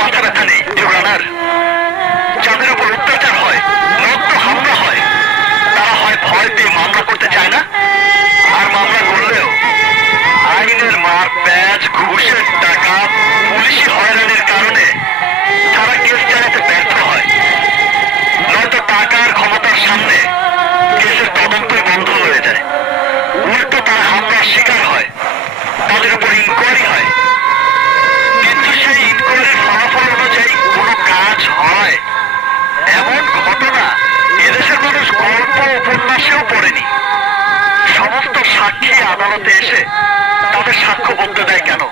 মাথা ব্যথা নেই ইউরানার। যাদের উপর অত্যাচার হয়, রক্ত হামলা হয়, তারা হয় ভয় পেয়ে মামলা করতে চায় না, আর মামলা করলেও আইনের মার প্যাচ, ঘুষের টাকা, পুলিশি হয়রানির কারণে তারা কেস চালাতে ব্যর্থ হয়। নয়তো টাকার ক্ষমতার সামনে কেসের তদন্তই বন্ধ হয়ে যায়। উল্টো তারা হামলার শিকার হয়, তাদের উপর ইনকোয়ারি হয়, কিন্তু সেই ইনকোয়ারির ফলাফল অনুযায়ী কোনো কাজ হয় এমন ঘটনা এদেশের মানুষ গল্প উপন্যাসেও পড়েনি। সমস্ত সাক্ষী আদালতে এসে তাদের সাক্ষ্য বলতে দেয় কেন?